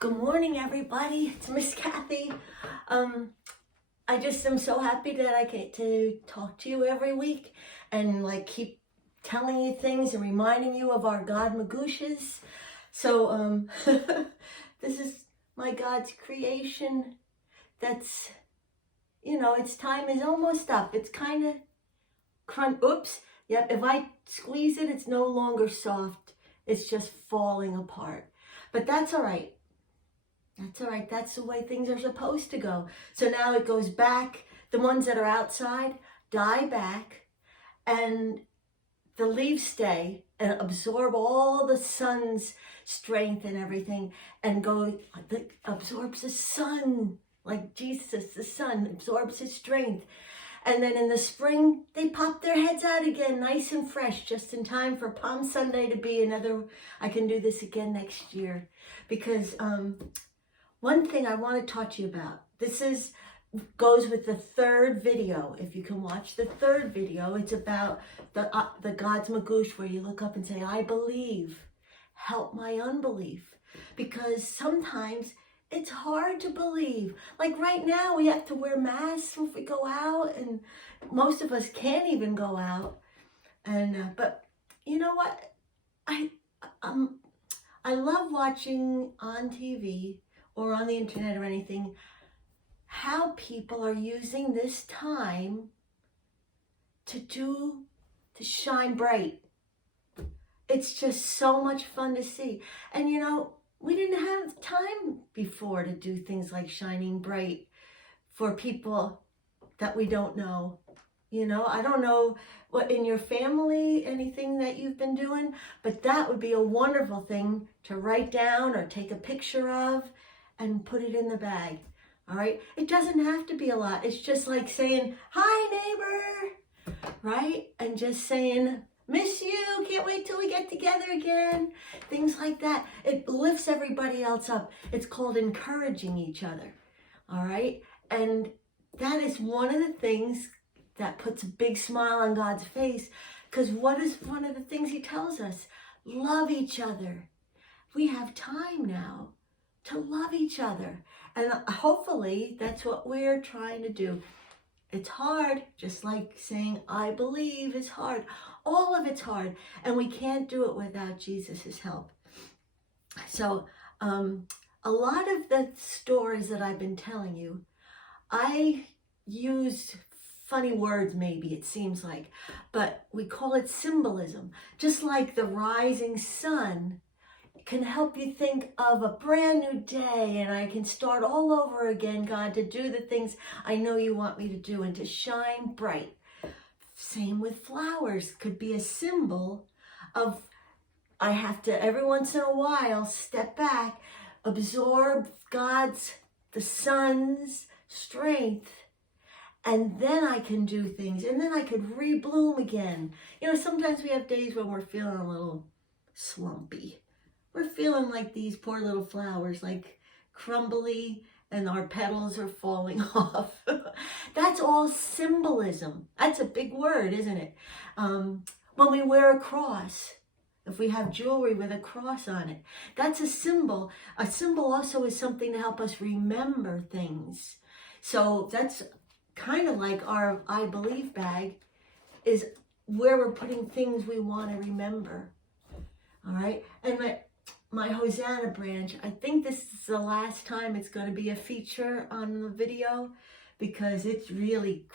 Good morning, everybody. It's Miss Kathy. I just am so happy that I get to talk to you every week and keep telling you things and reminding you of our God Magooshas. So this is my God's creation. That's, its time is almost up. It's kind of oops. Yep. If I squeeze it, it's no longer soft. It's just falling apart. But that's all right. That's all right. That's the way things are supposed to go. So now it goes back. The ones that are outside die back, and the leaves stay and absorb all the sun's strength and everything, and absorbs the sun, like Jesus, the sun absorbs his strength. And then in the spring, they pop their heads out again, nice and fresh, just in time for Palm Sunday to be another. I can do this again next year, because one thing I want to talk to you about, goes with the third video. If you can watch the third video, it's about the God's Magoosh, where you look up and say, I believe, help my unbelief. Because sometimes it's hard to believe. Like right now, we have to wear masks if we go out, and most of us can't even go out. And but you know what? I love watching on TV or on the internet or anything, how people are using this time to shine bright. It's just so much fun to see. And we didn't have time before to do things like shining bright for people that we don't know. I don't know what in your family, anything that you've been doing, but that would be a wonderful thing to write down or take a picture of and put it in the bag. All right. It doesn't have to be a lot. It's just like saying, hi, neighbor, right? And just saying, miss you, can't wait till we get together again. Things like that. It lifts everybody else up. It's called encouraging each other. All right. And that is one of the things that puts a big smile on God's face, because what is one of the things he tells us? Love each other. We have time now to love each other. And hopefully that's what we're trying to do. It's hard, just like saying, I believe is hard. All of it's hard. And we can't do it without Jesus' help. So a lot of the stories that I've been telling you, I used funny words, maybe it seems like, but we call it symbolism. Just like the rising sun can help you think of a brand new day, and I can start all over again, God, to do the things I know you want me to do and to shine bright. Same with flowers, could be a symbol of I have to every once in a while step back, absorb the sun's strength, and then I can do things, and then I could rebloom again. Sometimes we have days when we're feeling a little slumpy. We're feeling like these poor little flowers, like crumbly, and our petals are falling off. That's all symbolism. That's a big word, isn't it? When we wear a cross, if we have jewelry with a cross on it, that's a symbol. A symbol also is something to help us remember things. So that's kind of like our I believe bag is where we're putting things we want to remember. All right. And my Hosanna branch, I think this is the last time it's going to be a feature on the video, because it's really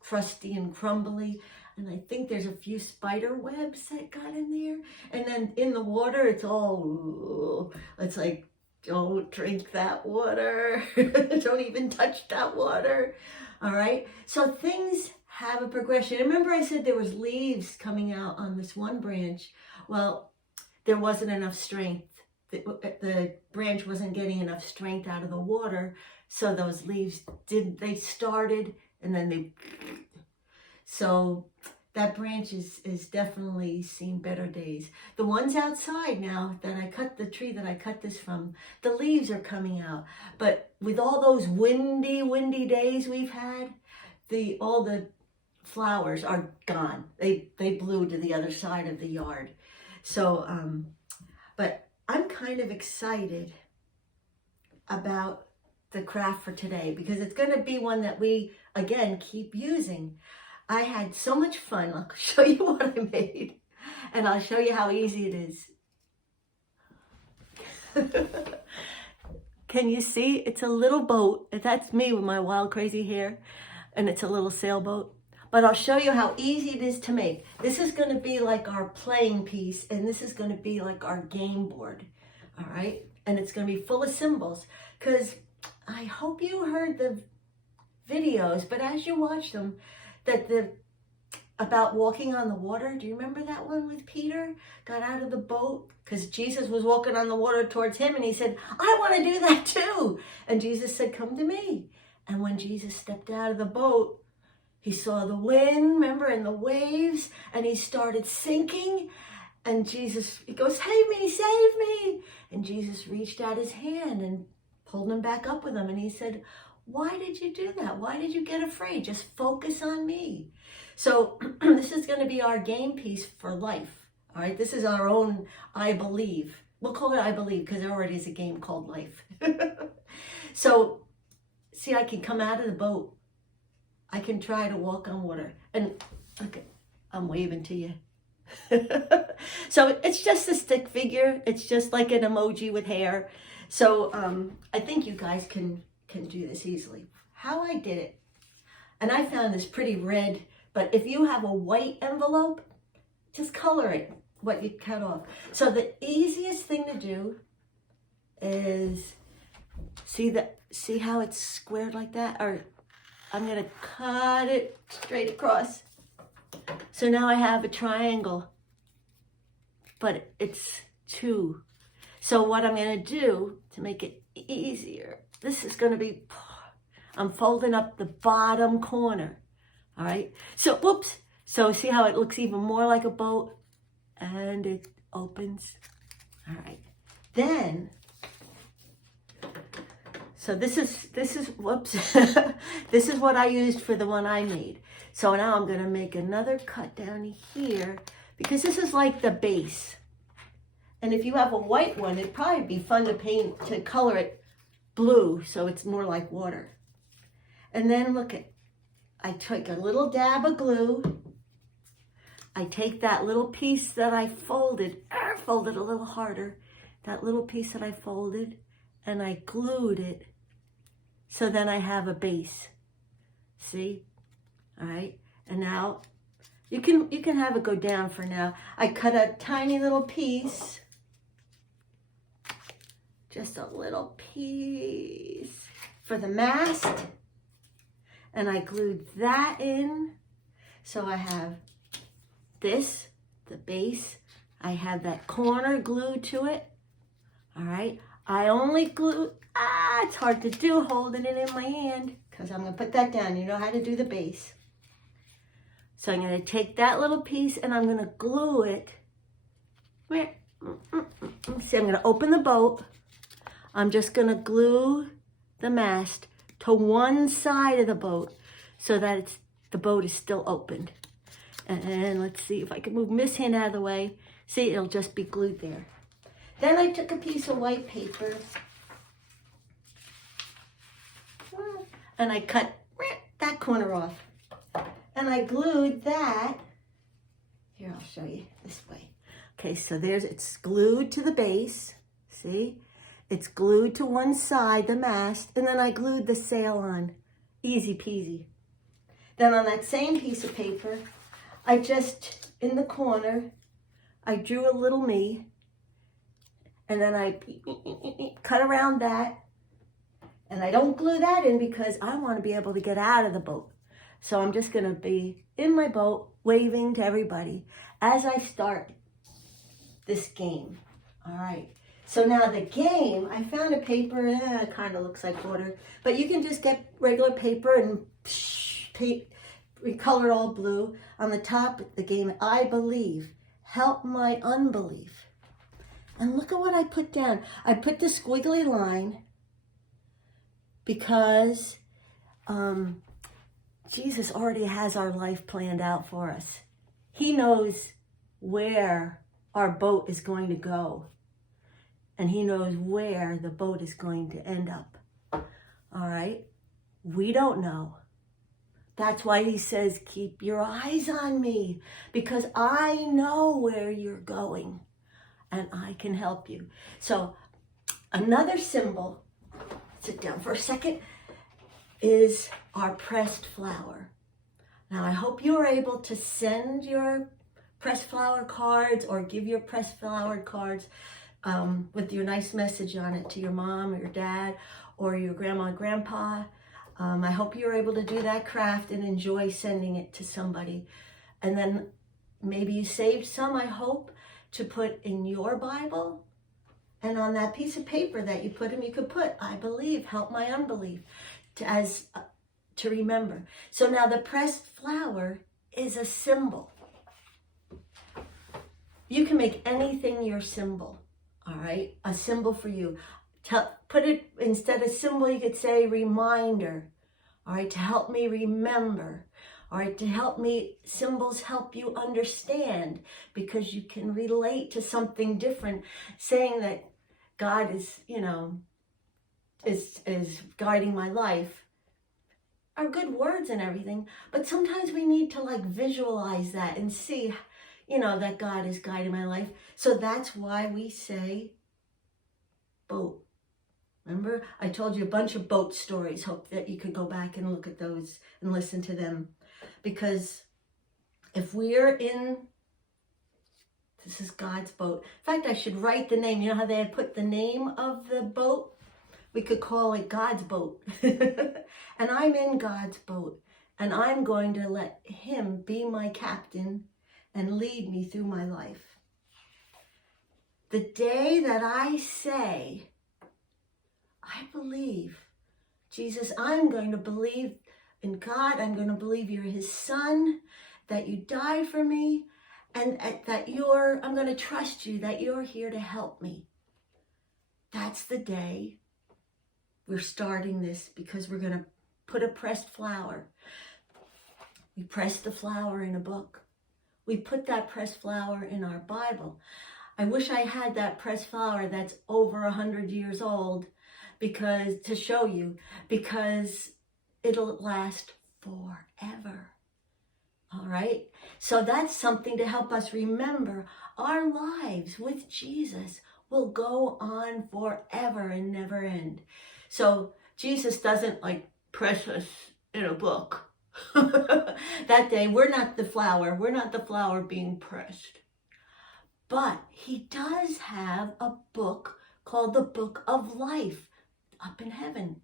crusty and crumbly. And I think there's a few spider webs that got in there. And then in the water, it's like, don't drink that water. Don't even touch that water. All right. So things have a progression. Remember I said there was leaves coming out on this one branch. Well, there wasn't enough strength. The branch wasn't getting enough strength out of the water. So those leaves they started, and then so that branch is definitely seen better days. The ones outside now that I cut, the tree that I cut this from, the leaves are coming out. But with all those windy days we've had, all the flowers are gone. They blew to the other side of the yard. So, but I'm kind of excited about the craft for today because it's going to be one that we, again, keep using. I had so much fun. I'll show you what I made and I'll show you how easy it is. Can you see? It's a little boat. That's me with my wild, crazy hair. And it's a little sailboat. But I'll show you how easy it is to make. This is going to be like our playing piece, and this is going to be like our game board. All right? And it's going to be full of symbols. Because I hope you heard the videos, but as you watch them, about walking on the water. Do you remember that one with Peter? Got out of the boat because Jesus was walking on the water towards him and he said, I want to do that too. And Jesus said, come to me. And when Jesus stepped out of the boat, he saw the wind, remember, and the waves, and he started sinking. And Jesus, he goes, save me, save me. And Jesus reached out his hand and pulled him back up with him. And he said, why did you do that? Why did you get afraid? Just focus on me. So this is going to be our game piece for life. All right, this is our own I Believe. We'll call it I Believe because there already is a game called life. So see, I can come out of the boat. I can try to walk on water. And okay, I'm waving to you. So it's just a stick figure. It's just like an emoji with hair. So I think you guys can do this easily. How I did it, and I found this pretty red, but if you have a white envelope, just color it, what you cut off. So the easiest thing to do is, see how it's squared like that? Or I'm gonna cut it straight across. So now I have a triangle, but it's two. So what I'm gonna do to make it easier, this is gonna be, I'm folding up the bottom corner, all right? So, whoops. So see how it looks even more like a boat? And it opens, all right. Then, so this is, whoops. This is what I used for the one I made. So now I'm gonna make another cut down here because this is like the base. And if you have a white one, it'd probably be fun to color it blue so it's more like water. And then look at, I took a little dab of glue. I take that little piece that I folded a little harder, that little piece that I folded, and I glued it. So then I have a base. See? All right. And now you can have it go down for now. I cut a tiny little piece. Just a little piece for the mast. And I glued that in. So I have this, the base. I have that corner glued to it. All right. I only glue, it's hard to do holding it in my hand because I'm going to put that down. You know how to do the base. So I'm going to take that little piece and I'm going to glue it. See, I'm going to open the boat. I'm just going to glue the mast to one side of the boat so that the boat is still opened. And let's see if I can move Miss Hand out of the way. See, it'll just be glued there. Then I took a piece of white paper and I cut that corner off. And I glued that. Here, I'll show you this way. Okay, so it's glued to the base. See? It's glued to one side, the mast, and then I glued the sail on. Easy peasy. Then on that same piece of paper, I just, in the corner, I drew a little me, and then I cut around that, and I don't glue that in because I want to be able to get out of the boat. So I'm just going to be in my boat, waving to everybody as I start this game. All right. So now the game, I found a paper, it kind of looks like water, but you can just get regular paper and recolor it all blue. On the top, the game, I Believe, Help My Unbelief. And look at what I put down. I put the squiggly line because Jesus already has our life planned out for us. He knows where our boat is going to go. and he knows where the boat is going to end up. All right? We don't know. That's why he says, keep your eyes on me, because I know where you're going and I can help you. So another symbol, sit down for a second, is our pressed flower. Now I hope you're able to send your pressed flower cards or give your pressed flower cards with your nice message on it to your mom or your dad or your grandma and grandpa. I hope you're able to do that craft and enjoy sending it to somebody. And then maybe you saved some, I hope, to put in your Bible. And on that piece of paper that you put them, you could put, I believe, help my unbelief, to remember. So now the pressed flower is a symbol. You can make anything your symbol, all right? A symbol for you. Put it, instead of symbol, you could say reminder, all right, to help me remember, all right, to help me, symbols help you understand because you can relate to something different, saying that God is, is guiding my life are good words and everything, but sometimes we need to like visualize that and see, that God is guiding my life. So that's why we say boat. Remember, I told you a bunch of boat stories. Hope that you could go back and look at those and listen to them. Because if we're this is God's boat. In fact, I should write the name. You know how they had put the name of the boat? We could call it God's boat. And I'm in God's boat. And I'm going to let him be my captain and lead me through my life. The day that I say, I believe, Jesus, I'm going to believe in God. I'm going to believe you're his son, that you died for me, and that I'm going to trust you, that you're here to help me. That's the day we're starting this, because we're going to put a pressed flower. We press the flower in a book. We put that pressed flower in our Bible. I wish I had that pressed flower that's over 100 years old, to show you, because it'll last forever. All right? So that's something to help us remember our lives with Jesus will go on forever and never end. So Jesus doesn't press us in a book. That day, we're not the flower. We're not the flower being pressed. But he does have a book called the Book of Life up in heaven.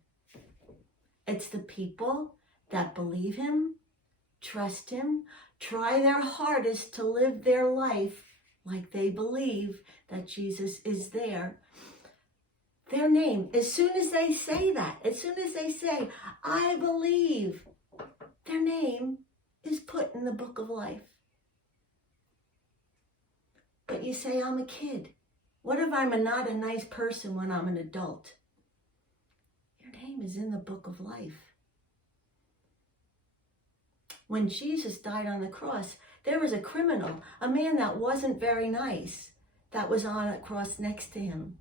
It's the people that believe him, trust him, try their hardest to live their life like they believe that Jesus is there. Their name, as soon as they say that, as soon as they say, I believe, their name is put in the Book of Life. But you say, I'm a kid. What if I'm not a nice person when I'm an adult? Your name is in the Book of Life. When Jesus died on the cross, there was a criminal, a man that wasn't very nice, that was on a cross next to him.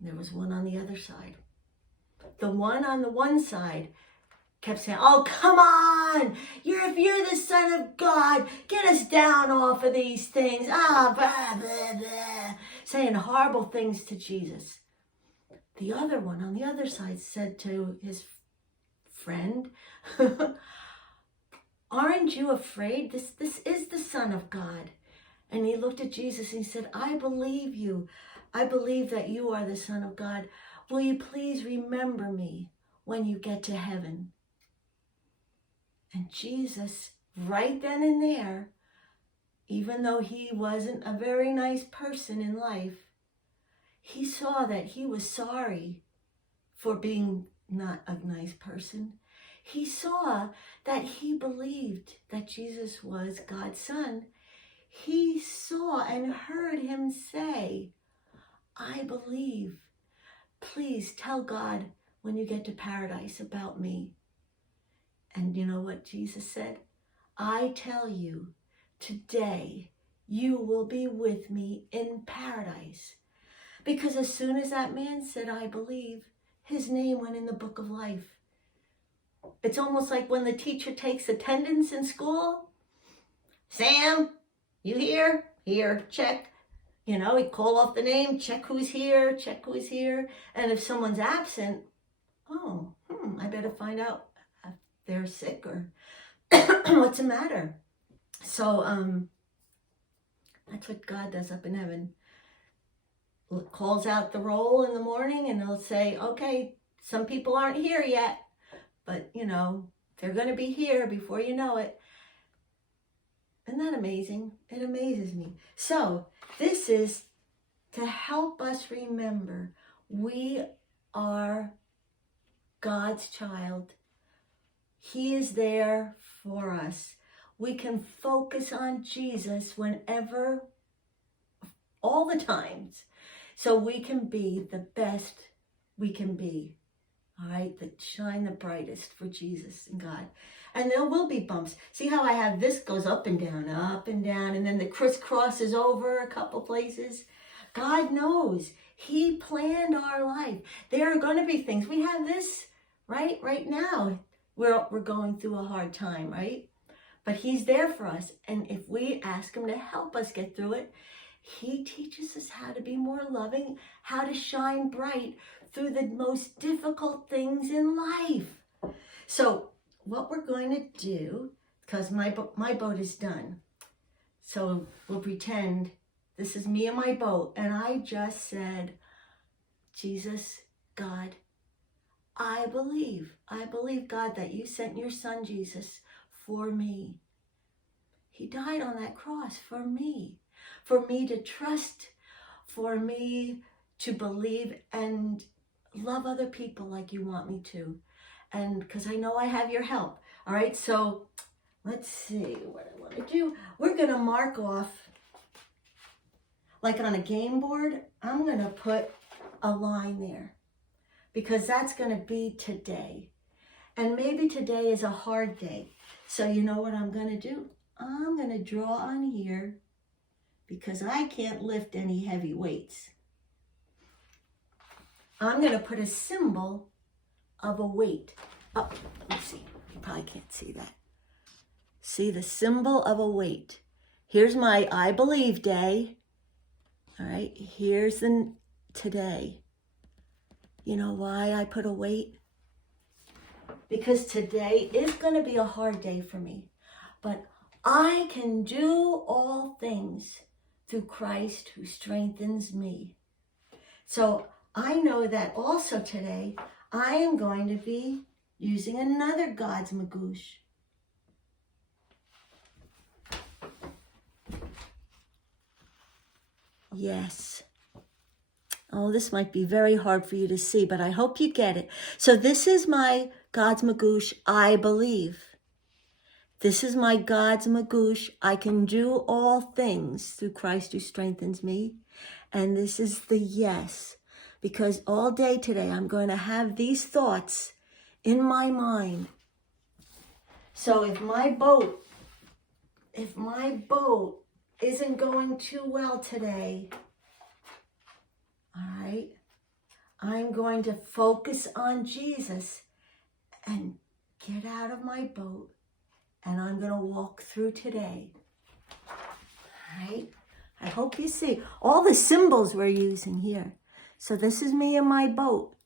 There was one on the other side. The one on the one side kept saying, oh, come on, if you're the Son of God, get us down off of these things. Blah, blah, blah. Saying horrible things to Jesus. The other one on the other side said to his friend, aren't you afraid? This is the Son of God. And he looked at Jesus and he said, I believe you. I believe that you are the Son of God. Will you please remember me when you get to heaven? And Jesus, right then and there, even though he wasn't a very nice person in life, he saw that he was sorry for being not a nice person. He saw that he believed that Jesus was God's son. He saw and heard him say, I believe. Please tell God when you get to paradise about me. And you know what Jesus said? I tell you, today you will be with me in paradise. Because as soon as that man said, I believe, his name went in the book of life. It's almost like when the teacher takes attendance in school. Sam, you here? Here, check. You know, he'd call off the name, check who's here, check who's here. And if someone's absent, I better find out if they're sick or what's the matter. So that's what God does up in heaven. Calls out the roll in the morning and he'll say, okay, some people aren't here yet, but you know, they're going to be here before you know it. Isn't that amazing? It amazes me. So this is to help us remember we are God's child. He is there for us. We can focus on Jesus whenever, all the times, so we can be the best we can be. All right, that shine the brightest for Jesus and God. And there will be bumps. See how I have this goes up and down, and then the crisscrosses over a couple places. God knows. He planned our life. There are going to be things. We have this right now. We're going through a hard time, right? But he's there for us. And if we ask him to help us get through it, he teaches us how to be more loving, how to shine bright through the most difficult things in life. So what we're going to do, because my boat is done. So we'll pretend this is me and my boat. And I just said, Jesus, God, I believe, God, that you sent your son, Jesus, for me. He died on that cross for me to trust, for me to believe and love other people like you want me to. And because I know I have your help. All right, so let's see what I want to do. We're going to mark off, like on a game board, I'm going to put a line there because that's going to be today. And maybe today is a hard day. So you know what I'm going to do? I'm going to draw on here because I can't lift any heavy weights. I'm going to put a symbol of a weight. Oh, let's see. You probably can't see that. See the symbol of a weight. Here's my I believe day. All right, here's the today. You know why I put a weight? Because today is going to be a hard day for me. But I can do all things through Christ who strengthens me. So I know that also today I am going to be using another God's Magoosh. Yes. Oh, this might be very hard for you to see, but I hope you get it. So this is my God's Magoosh, I believe. This is my God's Magoosh, I can do all things through Christ who strengthens me. And this is the yes, because all day today I'm going to have these thoughts in my mind. So if my boat isn't going too well today, all right, I'm going to focus on Jesus and get out of my boat, and I'm going to walk through today. All right? I hope you see all the symbols we're using here. So this is me in my boat.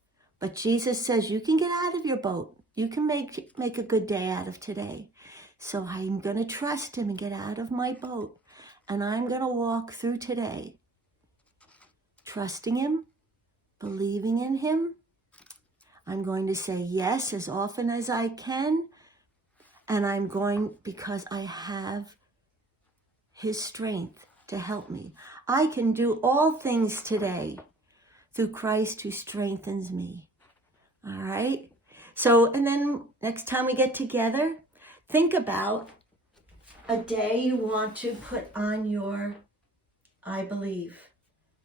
But Jesus says you can get out of your boat. You can make a good day out of today. So I'm going to trust him and get out of my boat. And I'm going to walk through today. Trusting him, believing in him. I'm going to say yes as often as I can. And I'm going because I have his strength to help me. I can do all things today through Christ who strengthens me. All right? So, and then next time we get together, think about a day you want to put on your I believe.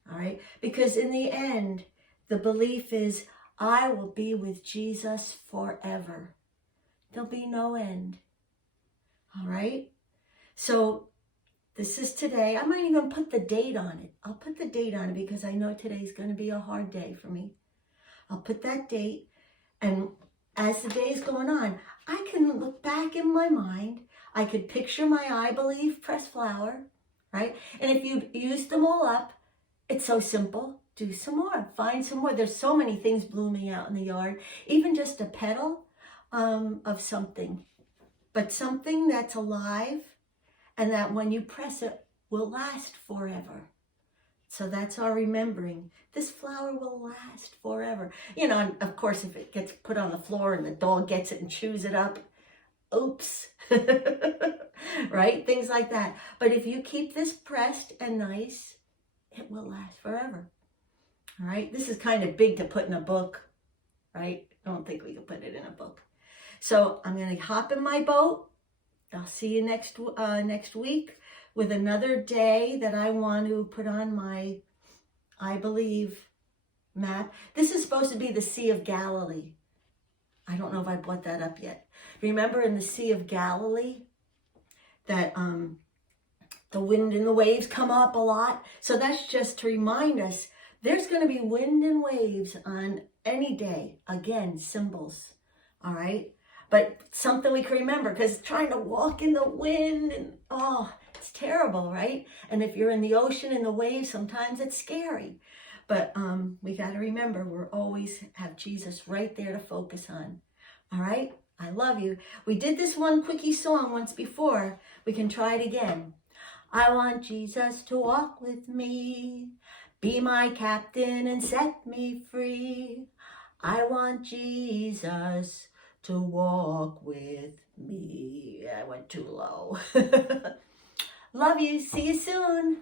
All right? Because in the end, the belief is I will be with Jesus forever. There'll be no end. All right? So This is today. I might even put the date on it. I'll put the date on it because I know today's going to be a hard day for me. I'll put that date, and as the day's going on, I can look back in my mind. I could picture my I Believe pressed flower, right? And if you use them all up, it's so simple. Do some more. Find some more. There's so many things blooming out in the yard. Even just a petal of something. But something that's alive and that when you press it will last forever. So that's our remembering. This flower will last forever. You know, and of course, if it gets put on the floor and the dog gets it and chews it up, oops, right? Things like that. But if you keep this pressed and nice, it will last forever. All right. This is kind of big to put in a book, right? I don't think we can put it in a book. So I'm going to hop in my boat. I'll see you next week with another day that I want to put on my I Believe map. This is supposed to be the Sea of Galilee. I don't know if I brought that up yet. Remember in the Sea of Galilee that the wind and the waves come up a lot? So that's just to remind us there's going to be wind and waves on any day. Again, symbols. All right? But something we can remember, because trying to walk in the wind, and it's terrible, right? And if you're in the ocean in the waves, sometimes it's scary. But we got to remember, we're always have Jesus right there to focus on. All right? I love you. We did this one quickie song once before. We can try it again. I want Jesus to walk with me, be my captain and set me free. I want Jesus to walk with me. I went too low. Love you. See you soon.